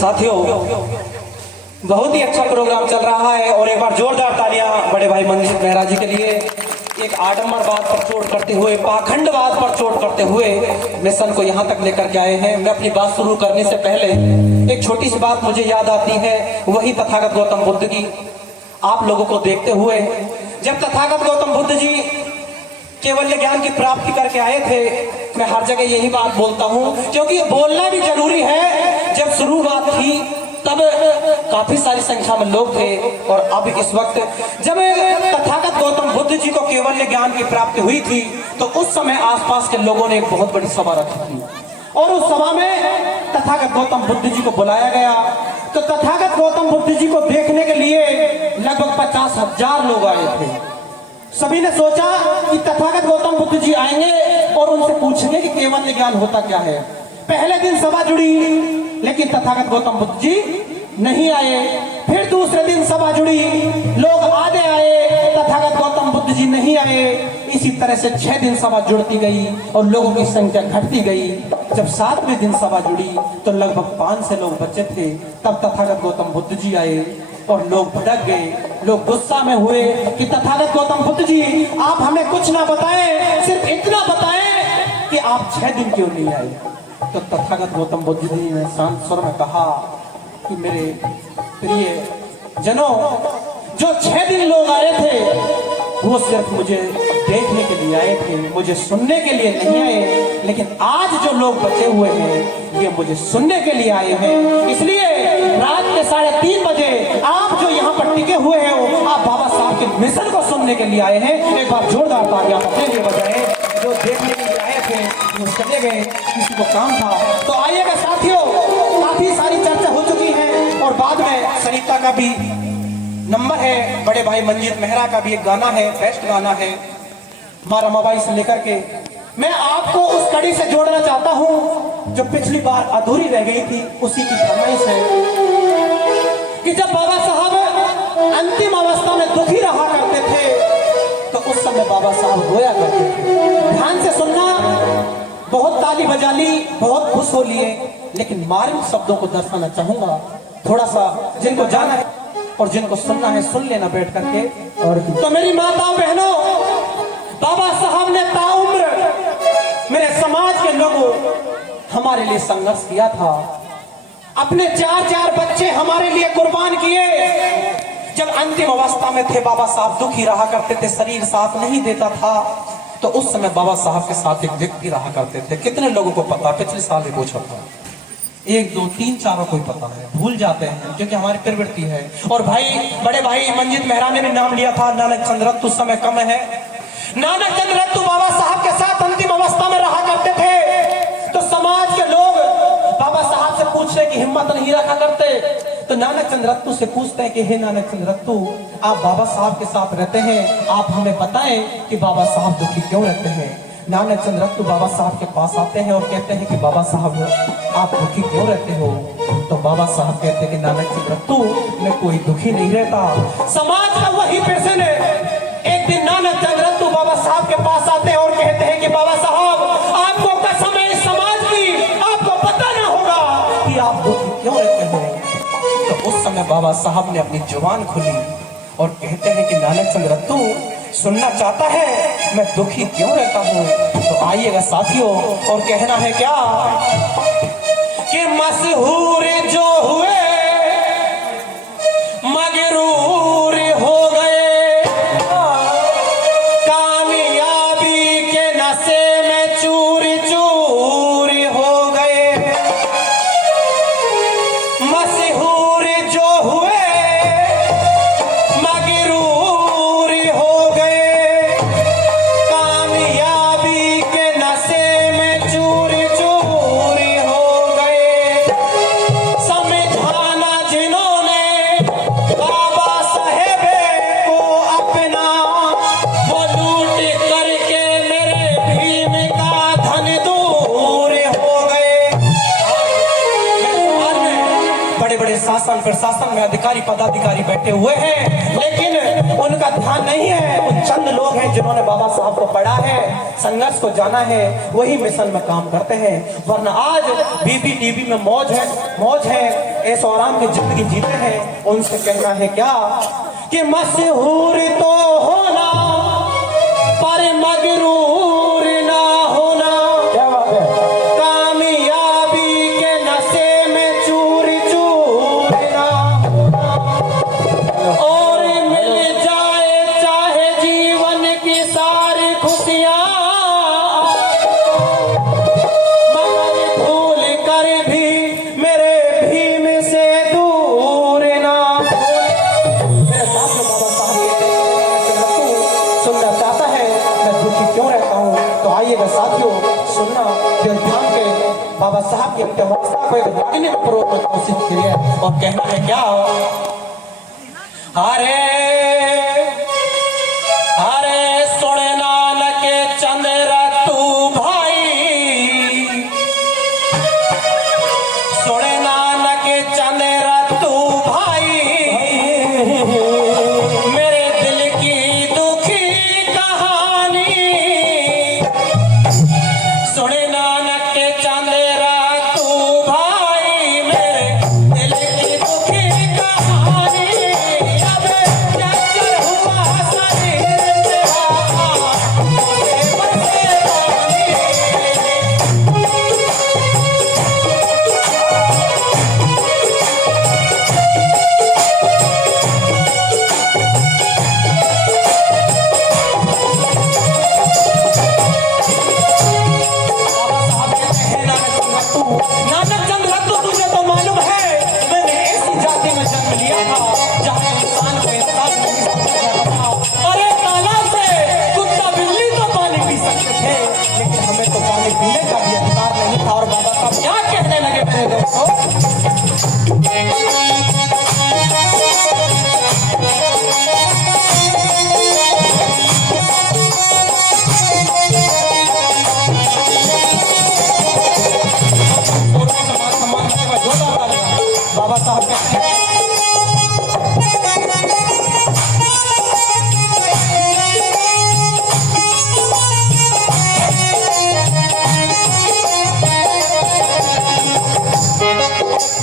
साथियों, बहुत ही अच्छा प्रोग्राम चल रहा है और एक बार जोरदार तालियां बड़े भाई मंजीत मेहरा जी के लिए। एक आडम्बरवाद पर चोट करते हुए, पाखंडवाद पर चोट करते हुए मिशन को यहाँ तक लेकर के आए हैं। मैं अपनी बात शुरू करने से पहले एक छोटी सी बात मुझे याद आती है, वही तथागत गौतम बुद्ध की। आप लोगों को देखते हुए, जब तथागत गौतम बुद्ध जी केवल ज्ञान की प्राप्ति करके आए थे, मैं हर जगह यही बात बोलता हूँ क्योंकि ये बोलना भी जरूरी है। जब शुरुआत थी तब काफी सारी संख्या में लोग थे और अब इस वक्त जब तथागत गौतम बुद्ध जी को केवल ज्ञान की प्राप्ति हुई थी तो उस समय आसपास के लोगों ने एक बहुत बड़ी सभा रखी थी और उस सभा में तथागत गौतम बुद्ध जी को बुलाया गया। तो तथागत गौतम बुद्ध जी को देखने के लिए लगभग 50,000 लोग आए थे। सभी ने सोचा कि तथागत गौतम बुद्ध जी आएंगे और उनसे पूछेंगे कि केवल ज्ञान होता क्या है। पहले दिन सभा जुड़ी लेकिन तथागत गौतम बुद्ध जी नहीं आए। फिर दूसरे दिन सभा जुड़ी, लोग आधे आए, तथागत गौतम बुद्ध जी नहीं आए। इसी तरह से 6 दिन सभा जुड़ती गई और लोगों की संख्या घटती गई। जब 7वें दिन सभा जुड़ी तो लगभग 500 लोग बचे थे। तब तथागत गौतम बुद्ध जी आए और लोग भड़क गए, लोग गुस्सा में हुए कि तथागत गौतम बुद्ध जी आप हमें कुछ ना बताएं, सिर्फ इतना बताएं कि आप 6 दिन क्यों नहीं आए। तो तथागत गौतम बुद्ध जी ने शांत स्वर में कहा कि मेरे प्रिय जनों, जो 6 दिन लोग आए थे वो सिर्फ मुझे देखने के लिए आए थे, मुझे सुनने के लिए नहीं आए। लेकिन आज जो लोग बचे हुए हैं ये मुझे सुनने के लिए आए हैं। इसलिए रात के 3:30 बजे आप जो यहाँ पर टिके हुए हैं आप बाबा साहब के मिशन को सुनने के लिए आए हैं। एक बार जोरदार तालियां अपने लिए बजाएं। जो देखने के लिए आए थे वो चले गए, किसी को काम था। तो आइएगा साथियों, काफी सारी चर्चा हो चुकी है और बाद में सरिता का भी नंबर है, बड़े भाई मंजीत मेहरा का भी एक गाना है, बेस्ट गाना है माँ रमाबाई से लेकर के। मैं आपको उस कड़ी से जोड़ना चाहता हूं जो पिछली बार अधूरी रह गई थी, उसी की फरमाइश है कि जब बाबा साहब अंतिम अवस्था में दुखी रहा करते थे तो उस समय बाबा साहब रोया करते थे। ध्यान से सुनना, बहुत ताली बजा ली, बहुत खुश हो लिए, लेकिन मार्मिक शब्दों को दर्शाना चाहूंगा। थोड़ा सा जिनको जाना है और जिनको सुनना है सुन लेना बैठ करके। और तो मेरी माताओं बहनों, बाबा साहब ने ताउम्र मेरे समाज के लोगों हमारे लिए संघर्ष किया था। अपने 4 बच्चे हमारे लिए कुर्बान किए। जब अंतिम अवस्था में थे बाबा साहब दुखी रहा करते थे, शरीर साथ नहीं देता था। तो उस समय बाबा साहब के साथ एक व्यक्ति रहा करते थे। कितने लोगों को पता, पिछले साल ही पूछा था, 1 2 3 4 को ही पता है, भूल जाते हैं क्योंकि हमारी प्रवृत्ति है। और भाई बड़े भाई मंजीत मेहरा ने भी नाम लिया था, नानक चंद रत्तू, समय कम है। नानक चंद रत्तू बाबा साहब के साथ अंतिम अवस्था में रहा करते थे। तो समाज के लोग बाबा साहब से पूछने की हिम्मत नहीं रखा करते। तो नानक चंद रत्तू से पूछते हैं कि हे नानक चंद रत्तू, आप बाबा साहब के साथ रहते हैं, आप हमें बताएं कि बाबा साहब दुखी क्यों रहते हैं। नानक चंद रत्तू बाबा साहब के पास आते हैं और कहते हैं कि बाबा साहब आप दुखी क्यों रहते हो। तो बाबा साहब कहते हैं कि नानक चंद रत्तू मैं कोई दुखी नहीं रहता। समाज का वही पर्सन है। एक दिन नानक चंद रत्तू बाबा साहब के पास आते हैं और कहते हैं कि बाबा साहब आपको कसम है इस समाज की, आपको पता ना होगा कि आप दुखी क्यों रहते हो। तो उस समय बाबा साहब ने अपनी जुबान खुली और कहते हैं कि नानक चंद रत्तू सुनना चाहता है मैं दुखी क्यों रहता हूँ। तो आइएगा साथियों, और कहना है क्या कि मशहूर जो हुए मगरूर हो गए, कामयाबी के नशे में चूर चूर हो गए। मशहूर जो हुए मगरूर हो गए, कामयाबी के नशे में चूर चूर हो गए। समझाना जिन्होंने बाबा साहेब को अपना, वो लूट करके मेरे भीम का धन दूर हो गए। बड़े बड़े शासन प्रशासन में अधिकारी पदाधिकारी बैठे हुए हैं, लेकिन उनका ध्यान नहीं है। उन चंद लोग हैं जिन्होंने बाबा साहब को पढ़ा है, संघर्ष को जाना है, वही मिशन में काम करते हैं। वरना आज बीबी टीवी में मौज है ऐशो आराम की जिंदगी जीते हैं, उनसे कहना है क्या कि मशहूर तो होना पर मगरूर ना होना। क्या बात है? कामयाबी के नशे में चूर चूर ना होना। और मिल जाए चाहे जीवन की सारी खुशियां, मगर भूल कर भी मेरे भीम से दूर ना होना। मेरे साथ में बाबा साहब सुनना चाहता है मैं दुखी क्यों रहता हूँ, तो आइएगा साथियों सुनना दिल ध्यान के बाबा साहब की अपनी अवस्था को एक रागनी में परोसने की कोशिश करिए और कहना है क्या, अरे अरे सोने नानक चंद्र तू भाई, सोने नानक चंद्र तू भाई, मेरे दिल की दुखी कहानी, सोने नानक चंद्र तू भाई, मेरे दिल की दुखी कहानी। अब चक्कर हुआ शरीर तेरा, मुझे बसे रानी। बाबा साहब कहते हैं नानक चंद रत्तू, तुझे तो मालूम है मैंने ऐसी जाति में जन्म लिया था जहाँ इंसान को इंसान नहीं समझा जाता था। अरे तालाब से कुत्ता बिल्ली तो पानी पी सकते थे, लेकिन हमें तो पानी पीने का भी अधिकार नहीं था। और बाबा साहब क्या कहने लगे मेरे दोस्तों, बाबा साहब कहते हैं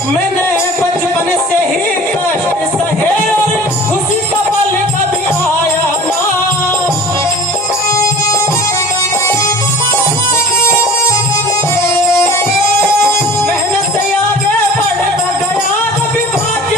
मैंने बचपन से ही कष्ट सहे और खुशी का पल कभी आया ना। मेहनत से आगे बढ़ता गया, कभी भाग्य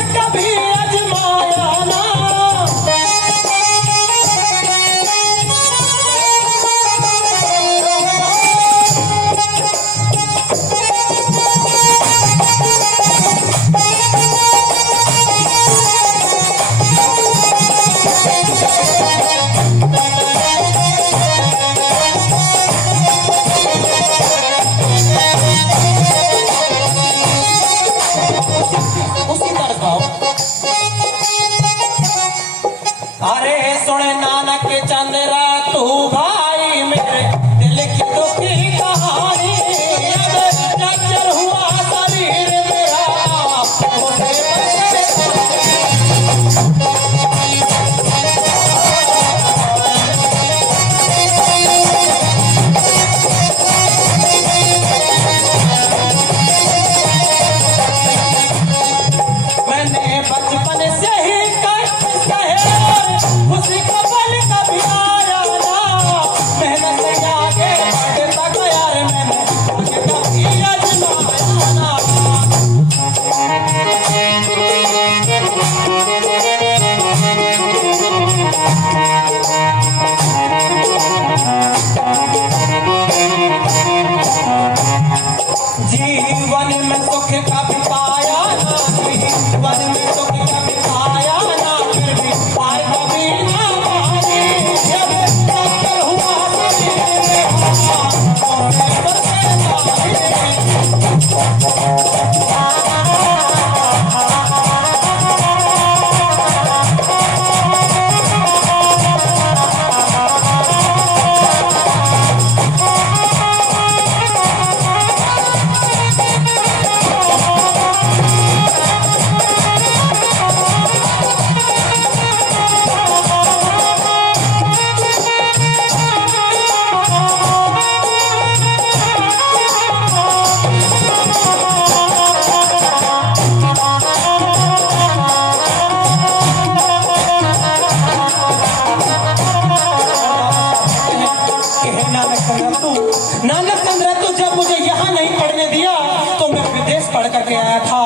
था।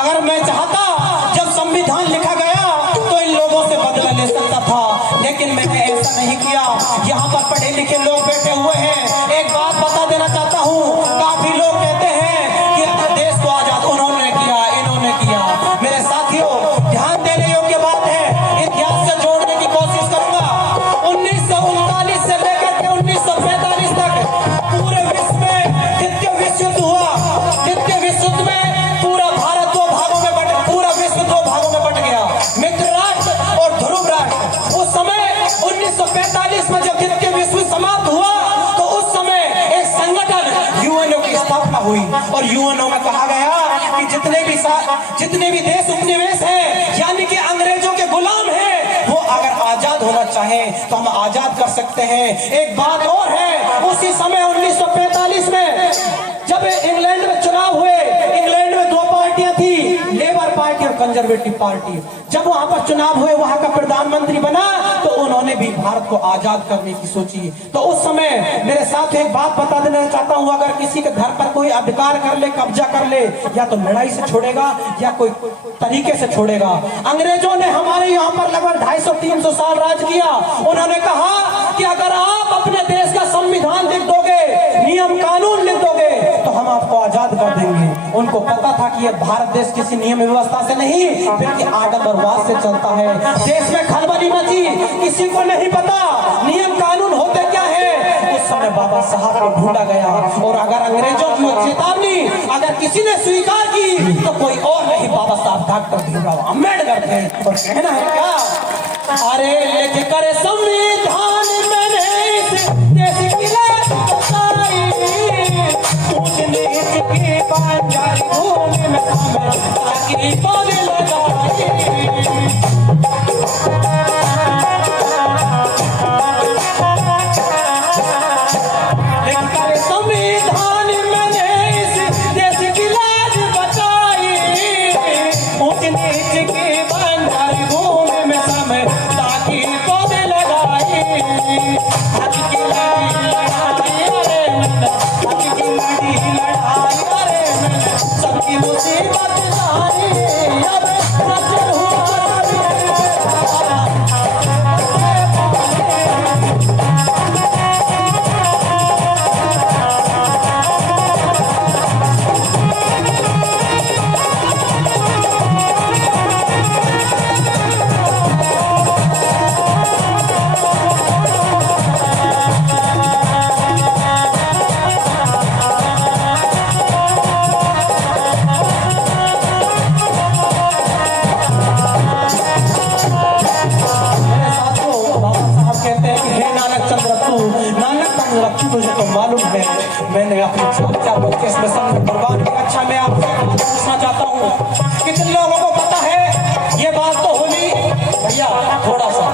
अगर मैं चाहता जब संविधान लिखा गया तो इन लोगों से बदला ले सकता था, लेकिन मैंने ऐसा नहीं किया। यहाँ पर पढ़े लिखे लोग बैठे हुए हैं। एक बात बता देना चाहता हूँ, काफी लोग कहते हैं कि अपने देश को आजाद उन्होंने किया, इन्होंने किया। मेरे साथियों, ध्यान देने योग्य बात है, इतिहास से जोड़ने की कोशिश करूंगा। 1939 से लेकर के 1945 तक पूरे विश्व में द्वितीय विश्व युद्ध हुआ। द्वितीय विश्व युद्ध में पूरा भारत दो भागों में बट पूरा विश्व दो भागों में बट गया, मित्र राष्ट्र और ध्रुव राष्ट्र। उस समय 1945 में जब द्वितीय विश्व समाप्त हुआ तो उस समय एक संगठन यूएनओ की स्थापना हुई और यूएनओ में कहा गया कि जितने भी देश उपनिवेश हैं, यानी कि अंग्रेजों के गुलाम हैं, वो अगर आजाद होना चाहें तो हम आजाद कर सकते हैं। एक बात और है, उसी समय 1945 में जब इंग्लैंड में चुनाव हुए, इंग्लैंड में दो पार्टियां थी, लेबर पार्टी और कंजर्वेटिव पार्टी। जब वहां पर चुनाव हुए, वहां का प्रधानमंत्री बना तो उन्होंने भी भारत को आजाद करने की सोची। तो उस समय मेरे साथ एक बात बता देना चाहता हूं, अगर किसी के घर पर कोई अधिकार कर ले, कब्जा कर ले, या तो लड़ाई से छोड़ेगा या कोई तरीके से छोड़ेगा। अंग्रेजों ने हमारे यहाँ पर लगभग 250-300 साल राज किया। उन्होंने कहा कि अगर आप अपने देश का संविधान लिख दोगे, नियम कानून लिख दोगे, तो हम आपको आजाद कर देंगे। उनको पता था कि यह भारत देश किसी नियम व्यवस्था से नहीं बल्कि आडंबरवाद से चलता है। देश में खलबली मची, किसी को नहीं पता नियम कानून होते क्या है। उस समय बाबा साहब को ढूंढा गया और अगर अंग्रेजों की चेतावनी अगर किसी ने स्वीकार की तो कोई और नहीं, बाबा साहब डॉक्टर भीमराव अम्बेडकर थे। और कहना है क्या, अरे लिख कर संविधान मैंने इस देश की ऊंच नीच की बाजार भूमि में ताकि पौध लगाए। लिखकर संविधान मैंने इस देश की लाज बचाई, ऊंच नीच की बाजार भूमि में समय ताकि पौध लगाए। हक की सबकी मुसीबत लाई, अब नजर हुआ मुझे तो मालूम है, मैंने अपने 4 बच्चे इस मिशन में कुर्बान किया। अच्छा, मैं आपसे पूछना चाहता हूँ, कितने लोगों को पता है, ये बात तो होनी भैया थोड़ा सा,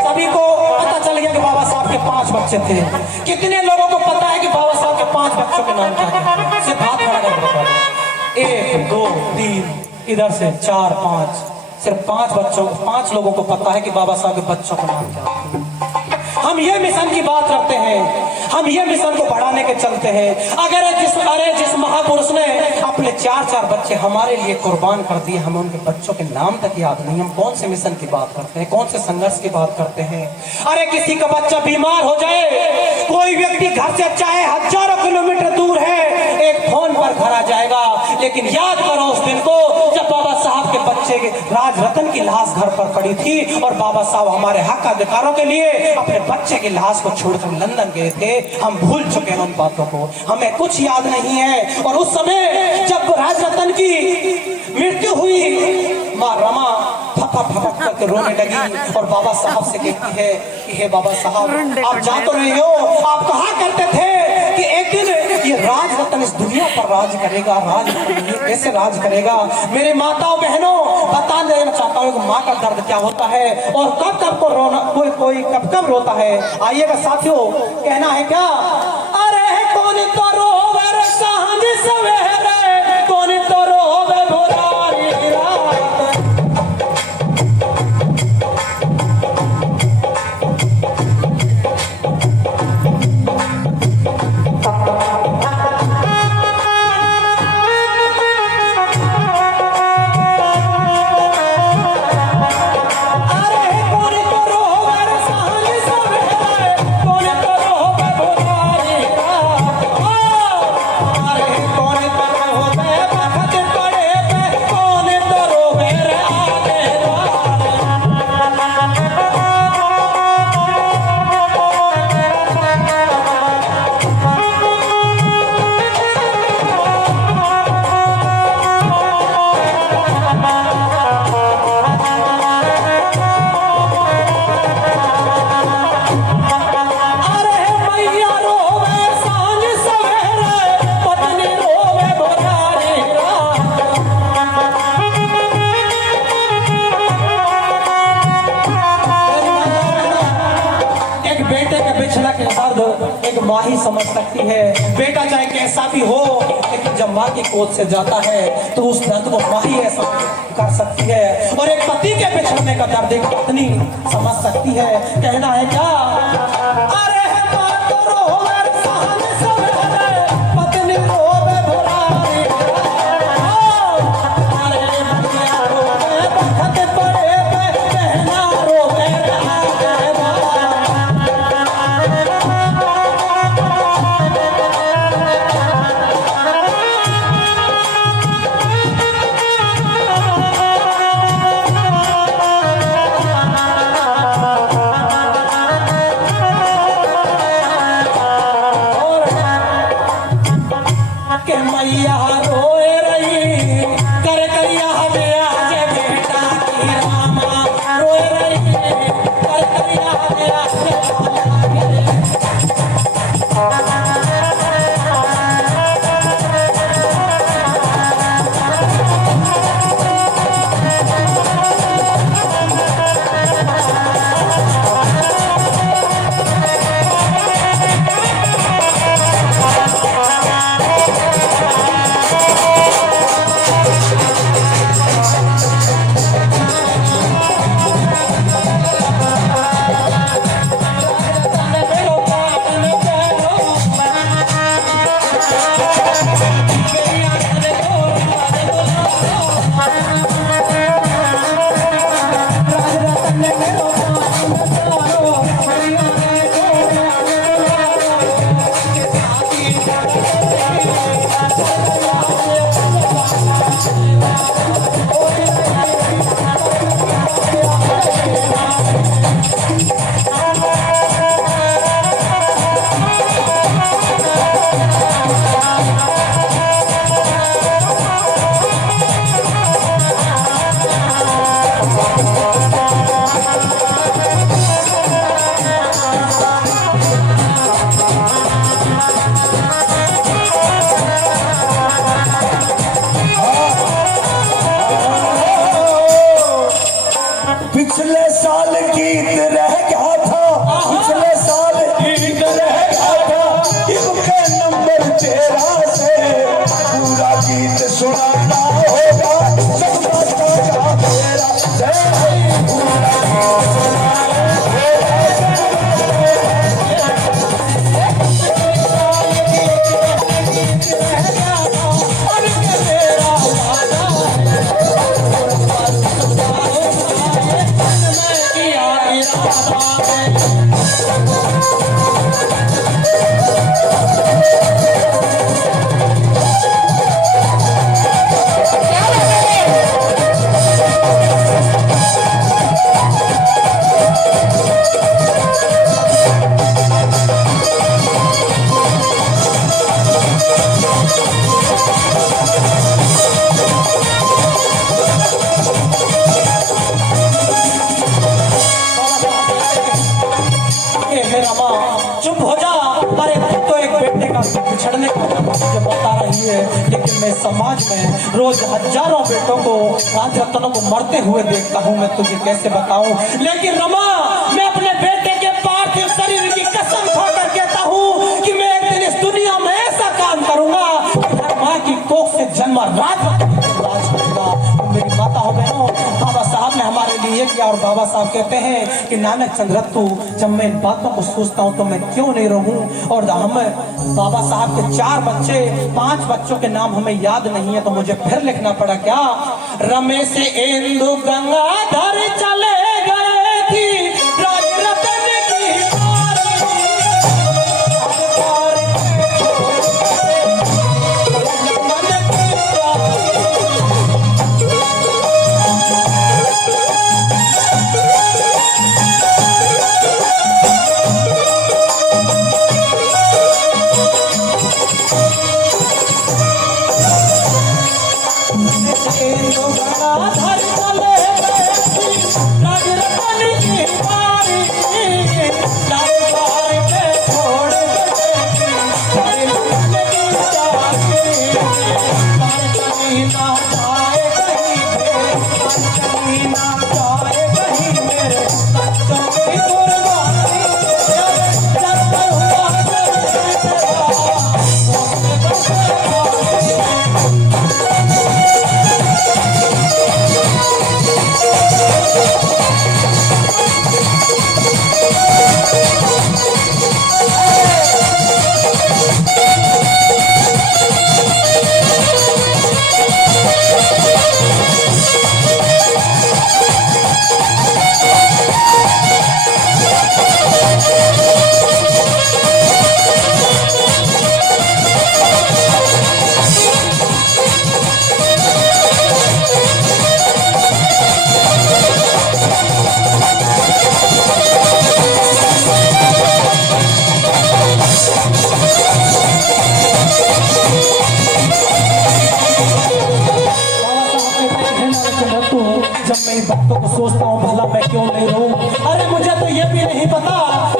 सभी को पता चल गया कि बाबा साहब के 5 बच्चे थे। कितने लोगों को पता है कि बाबा साहब के 5 बच्चों के नाम क्या है? सिर्फ हाथ खड़ा कर बता दो। 1 2 3 इधर से 4 5, सिर्फ 5 बच्चों, 5 लोगों को पता है कि बाबा साहब के बच्चों का नाम क्या है। हम ये मिशन की बात करते हैं, हम ये मिशन को बढ़ाने के चलते हैं। अरे जिस महापुरुष ने अपने 4 बच्चे हमारे लिए कुर्बान कर दिए, हमें उनके बच्चों के नाम तक याद नहीं। हम कौन से मिशन की बात करते हैं, कौन से संघर्ष की बात करते हैं? अरे किसी का बच्चा बीमार हो जाए, कोई व्यक्ति घर से चाहे हजारों किलोमीटर दूर है, एक फोन पर घर आ जाएगा। लेकिन याद करो उस दिन को जब बाबा साहब के बच्चे के राज रतन की लाश घर पर पड़ी थी और बाबा साहब हमारे हक अधिकारों के लिए अपने बच्चे की लाश को छोड़कर लंदन गए थे। हम भूल चुके हैं उन बातों को, हमें कुछ याद नहीं है। और उस समय जब राज रतन की मृत्यु हुई, माँ रमा फपक फपक करके रोने लगी और बाबा साहब से कहती है कि हे बाबा साहब, आप जा तो रहे हो, आप कहा करते थे कि एक दिन ये राज रतन इस दुनिया पर राज करेगा, राज ये कैसे राज करेगा? मेरे माताओं बहनों, बता देना चाहता हूँ कि माँ का दर्द क्या होता है और कब कब को रोना, कोई कब कब रोता है। आइएगा साथियों, कहना है क्या, अरे कौन तो रोवे रे सांझ सवेरे, कौन तो रोवे भोरारी रात। माँ ही समझ सकती है। बेटा चाहे कैसा भी हो, लेकिन जब माँ की गोद से जाता है तो उस दर्द को माँ ही ऐसा कर सकती है। और एक पति के बिछड़ने का दर्द एक पत्नी समझ सकती है। कहना है क्या, अरे पत्नी रोवे भुरारी, मैया रोए रही कर करिया हमें आज बेटा की रामा, रोए रही कर करिया हमें आज। पिछले साल गीत रह गया था, पिछले साल गीत रह गया था, इनके नंबर 13 से पूरा गीत सुनाना होगा, सबका ताजा तेरा से पूरा गीत सुनाना चुप हो जा। अरे तो एक बेटे का बिछड़ने का मुझे बता रही है, लेकिन मैं समाज में रोज हजारों बेटों को, राज रत्नों को मरते हुए देखता हूँ। मैं तुझे कैसे बताऊं, लेकिन रमा मैं अपने बेटे के पार्थिव शरीर की कसम खाकर कहता हूँ कि मैं एक दिन इस दुनिया में ऐसा काम करूंगा कि हर माँ की कोख से जन्मा राज राज करेगा। मेरी माता हो बहनों, बाबा साहब ने हमारे लिए किया और बाबा साहब कहते हैं कि नानक चंद रत्तू, जब मैं इन बातों को सोचता हूँ तो मैं क्यों नहीं रहूं। और हम बाबा साहब के 4 बच्चे, 5 बच्चों के नाम हमें याद नहीं है, तो मुझे फिर लिखना पड़ा। क्या, रमेश इंदु गंगाधर चले गए थी राज रतन की धर चले गए राज रतन की तू जब मैं इन बातों को सोचता हूँ भला मैं क्यों नहीं रहूं। अरे मुझे तो ये भी नहीं पता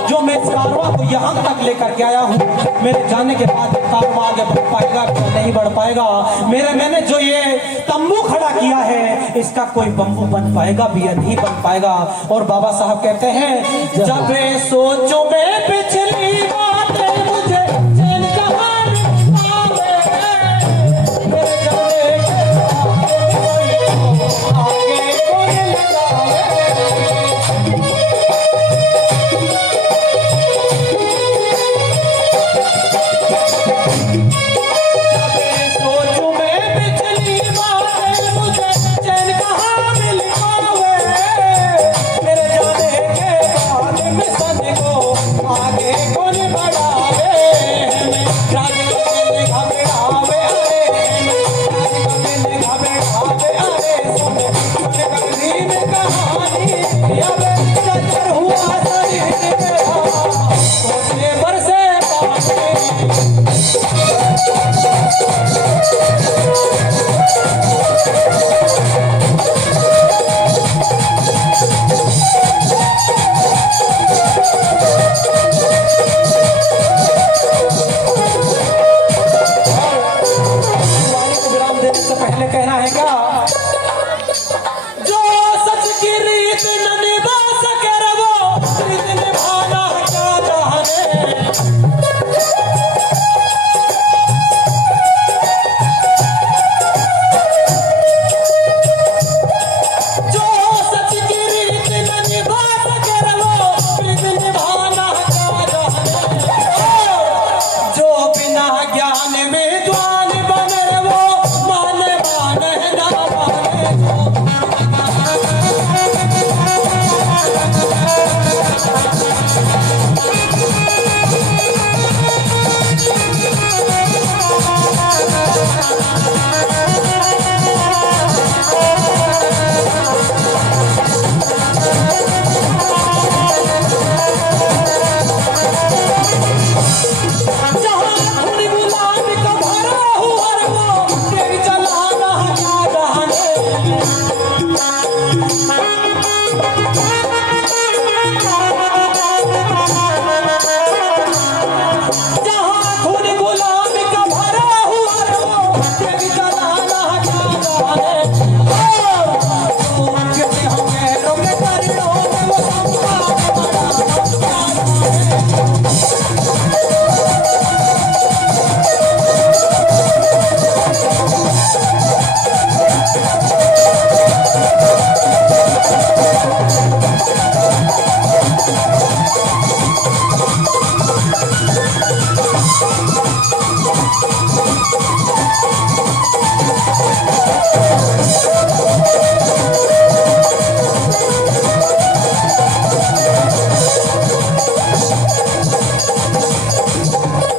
जो मैं इस कारवां को यहाँ तक लेकर के आया हूँ मेरे जाने के बाद कारवां आगे बढ़ पाएगा क्या नहीं बढ़ पाएगा। मैंने जो ये तंबू खड़ा किया है इसका कोई बम्बू बन पाएगा भी या नहीं बन पाएगा। और बाबा साहब कहते हैं जब सोचो मैं पिछली बात मुझे चैन कहाँ आवे, मेरे जाने आगे कोई लगावे। सोचूं मैं पिछली बात मुझे चैन कहाँ मिल पावे, मेरे जाने के बाद मिशन को आगे कौन बढ़ावे। राज कमल घबरावे राज कमल घबरावे सुन गरीब कहानी अब चचर हुआ शरीर मेरा सोचने बरसे पानी। विराम देने से पहले कहना है क्या जो सच की रीत न निभा सके वो रीत निभाना क्या जाने। जो सच की रीत न निभा सके वो रीत निभाना क्या जाने। जो बिना ज्ञान में द्वान बने वो माने माने ना माने। जहाँ खुद गुलाब का भरा हुआ वो तेरी चलाना क्या जाने। जहाँ खुद गुलाब का भरा हुआ वो तेरी चलाना क्या जाने। ओ किसी हम गैरों के करीनों में वो संभाल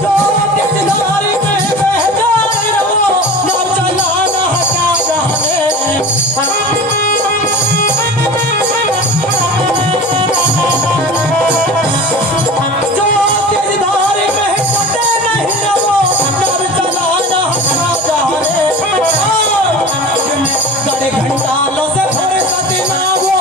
जो किसदारी में बह जाए रहो ना चलाना क्या जाने। जो किसदारी में कटे नहीं रहो ना चलाना क्या जाने। बड़े घंटालों से फुर्सत ना वो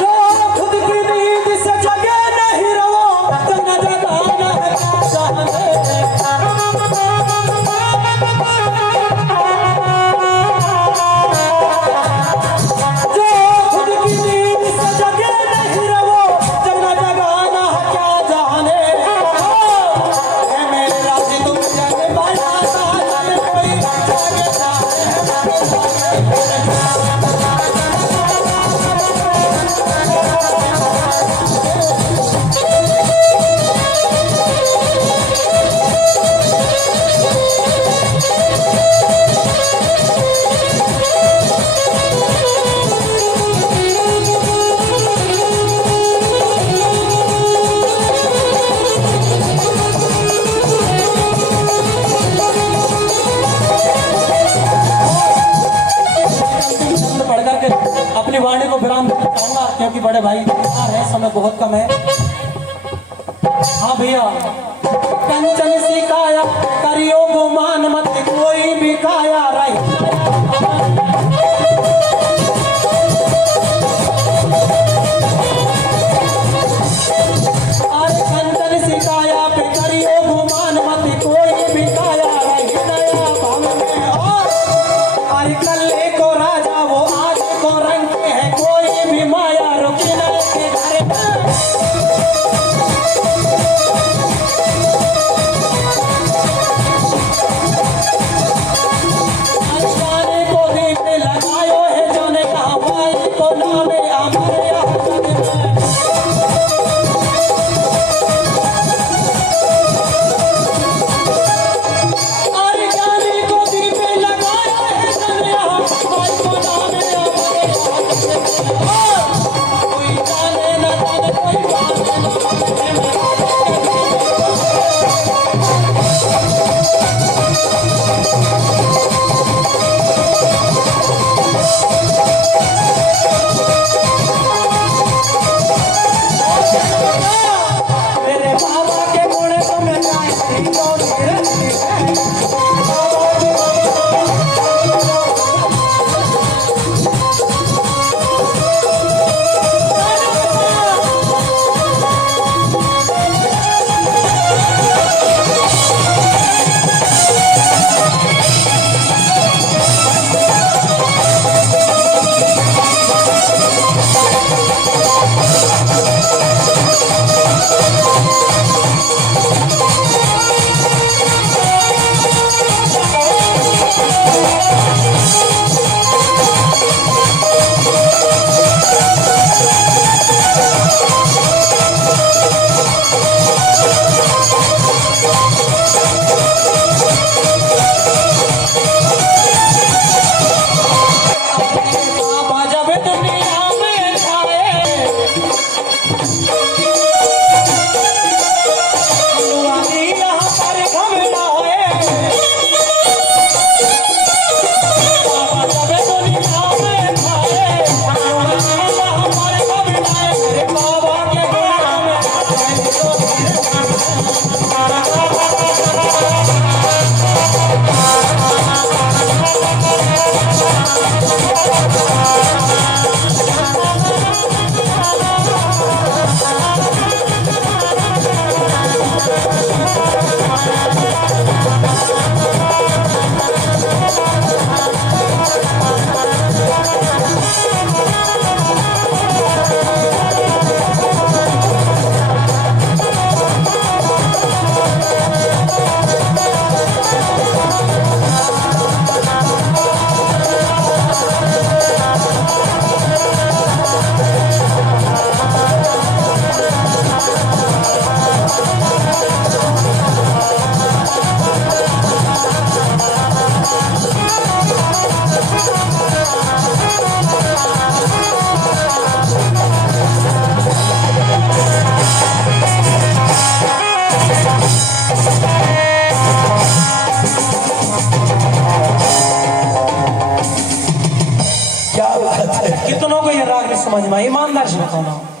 जो खुद की नींद से जगे नहीं रहो, जगना जगाना है जो खुद की नींद से जगे नहीं रहो, जगना जगाना है क्या जाने। है मेरे राजी तुम जग बनाना, जाने कोई जागे छंद पढ़ करके अपनी वाणी को विराम देना चाहूंगा, क्योंकि बड़े भाई बीमार है, समय बहुत कम है। हाँ भैया, कंचन सी काया करियो गुमान, मत कोई भी काया रही। अरे कंचन सी काया पे करियो गुमान, मत कोई भी काया रही नया भाव में। और अरे कल्ले को राजा वो आज को रंग के है, कोई भी माया रुकी न के घर में। अरे को दीप लगायो है, जाने कहा भाई को नामे हमारे यहाँ जग में। अरे जाने को दीप लगायो है, जाने यहाँ भाई को नामे हमारे यहाँ जग में। कोई जाने न जाने, कोई जाने न जाने। मेरे बाबा के मुड़े तो मैं जाए तो समझ में ईमानदार से बताना